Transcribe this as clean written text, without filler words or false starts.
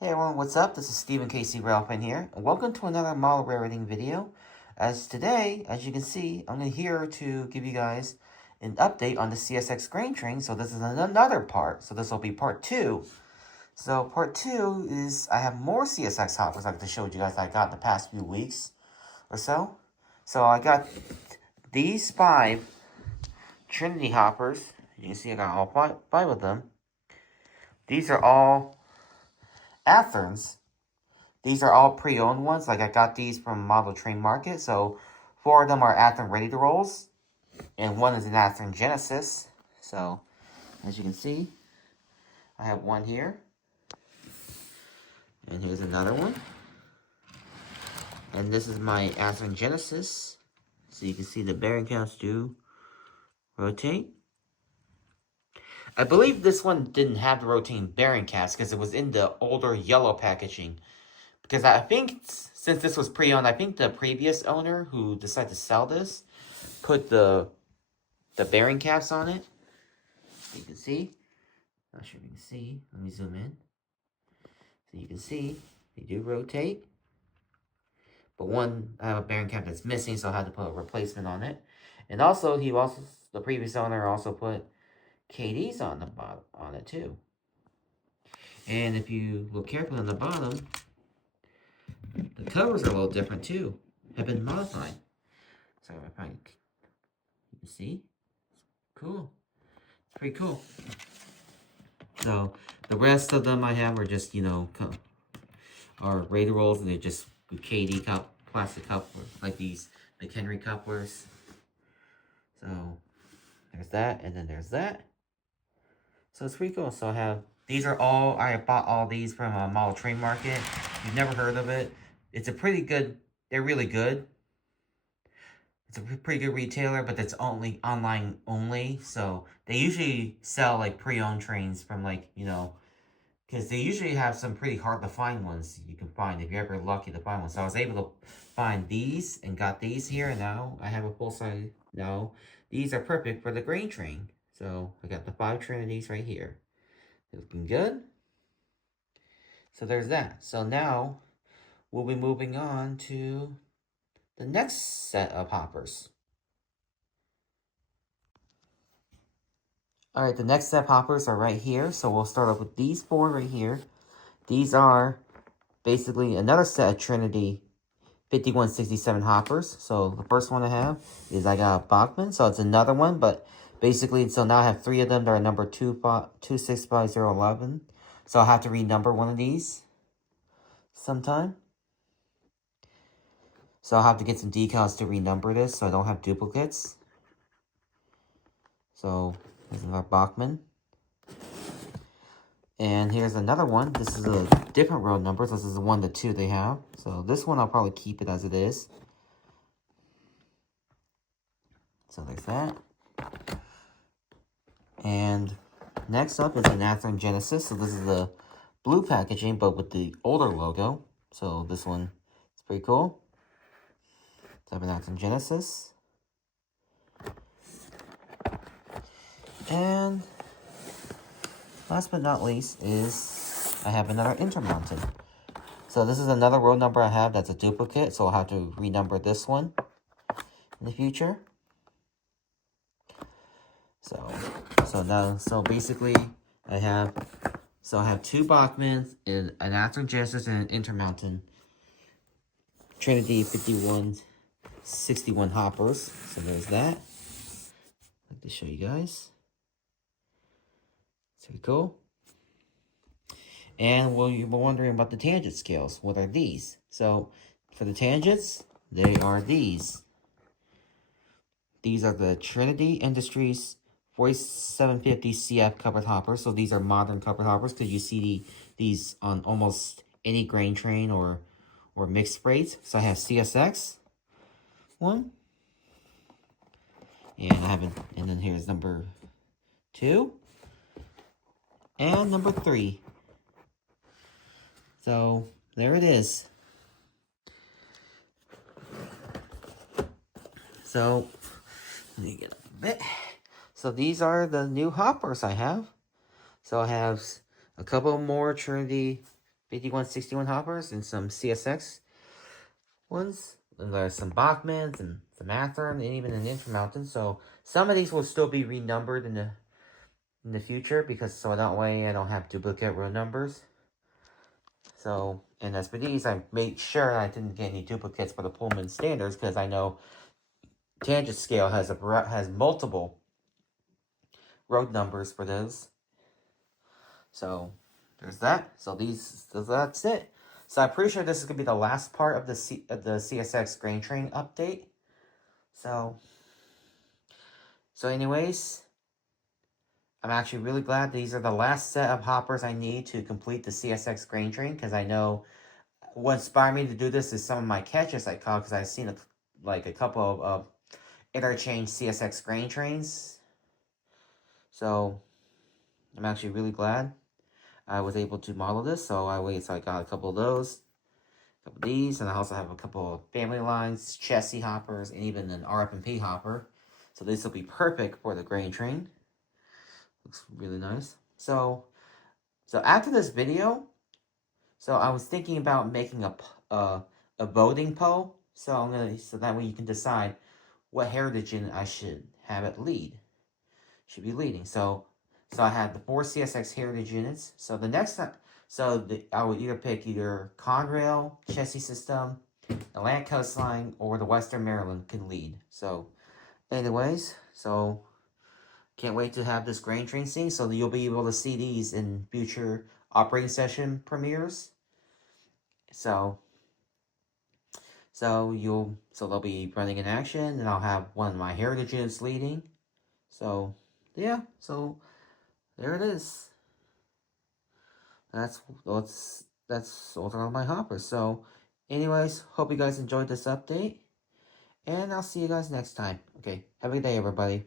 Hey everyone, what's up? This is Stephen Casey Railpin here, and welcome to another model rating video. As today, as you can see, I'm here to give you guys an update on the CSX Grain Train. So this is another part. So this will be part 2. So part 2 is I have more CSX hoppers I'd like to show you guys I got in the past few weeks or so. So I got these 5 Trinity hoppers. You can see I got all five of them. These are all Atherns. These are all pre-owned ones. Like I got these from Model Train Market. So 4 of them are Athearn Ready to Rolls. And 1 is an Athearn Genesis. So as you can see, I have 1 here. And here's another one. And this is my Athearn Genesis. So you can see the bearing caps do rotate. I believe this one didn't have the rotating bearing caps because it was in the older yellow packaging. Because I think, since this was pre-owned, I think the previous owner who decided to sell this put the bearing caps on it. You can see. Not sure if you can see. Let me zoom in. So you can see they do rotate. But one, I have a bearing cap that's missing, so I had to put a replacement on it. And also, the previous owner also put KDs on the bottom on it too. And if you look carefully on the bottom, the covers are a little different too. Have been modified. So if you can see, cool. It's pretty cool. So the rest of them I have are just, are Raider rolls, and they're just KD cup, plastic couplers, like these McHenry couplers. So there's that, and then there's that. So it's pretty cool. So I bought all these from a Model Train Market. If you've never heard of it, it's a pretty good, they're really good. It's a pretty good retailer, but it's only online only. So they usually sell like pre-owned trains from because they usually have some pretty hard to find ones you can find if you're ever lucky to find one. So I was able to find these and got these here. And now I have a full size. Now these are perfect for the grain train. So I got the 5 Trinities right here. Looking good. So there's that. So now we'll be moving on to the next set of hoppers. Alright, the next set of hoppers are right here. So we'll start off with these 4 right here. These are basically another set of Trinity 5167 hoppers. So the first one I have is I got a Bachmann. So it's another one, but basically, so now I have 3 of them that are number 265011. So I'll have to renumber one of these sometime. So I'll have to get some decals to renumber this so I don't have duplicates. So here's another Bachmann. And here's another one. This is a different road number. So this is the 1 to 2 they have. So this one I'll probably keep it as it is. So there's that. And next up is an Athearn Genesis. So this is the blue packaging, but with the older logo. So this one is pretty cool. So I have an Athearn Genesis. And last but not least is I have another Intermountain. So this is another road number I have that's a duplicate. So I'll have to renumber this one in the future. So basically I have 2 Bachmanns and an Athearn Genesis and an Intermountain Trinity 5161 hoppers. So there's that. I'd like to show you guys. It's pretty cool. And you were wondering about the tangent scales. What are these? So for the tangents, they are these. These are the Trinity Industries 4750 CF covered hoppers. So these are modern covered hoppers because you see these on almost any grain train or mixed freight. So I have CSX one. And then here's number 2. And number 3. So there it is. So let me get up a bit. So these are the new hoppers I have. So I have a couple more Trinity 5161 hoppers and some CSX ones. And there's some Bachmans and some Athearn and even an Intermountain. So some of these will still be renumbered in the future because so that way I don't have duplicate row numbers. So, and as for these, I made sure I didn't get any duplicates for the Pullman standards because I know tangent scale has multiple road numbers for those. So there's that. So that's it. So I'm pretty sure this is gonna be the last part of the CSX Grain Train update. So anyways, I'm actually really glad these are the last set of hoppers I need to complete the CSX Grain Train because I know what inspired me to do this is some of my catches I caught because I've seen a couple of interchange CSX Grain Trains. So I'm actually really glad I was able to model this. So I got a couple of those, a couple of these, and I also have a couple of family lines, chassis hoppers, and even an RF&P hopper. So this will be perfect for the grain train. Looks really nice. So after this video, so I was thinking about making a voting poll. So that way you can decide what heritage unit I should have it lead. Should be leading. So I had the 4 CSX heritage units. So the next time, I would either pick either Conrail, chassis system, Atlantic Coastline, or the Western Maryland can lead. So anyways, so can't wait to have this grain train scene. So you'll be able to see these in future operating session premieres. So they'll be running in action, and I'll have one of my heritage units leading. So yeah, so there it is. That's all on my hoppers. So anyways, hope you guys enjoyed this update, and I'll see you guys next time. Okay, have a good day, everybody.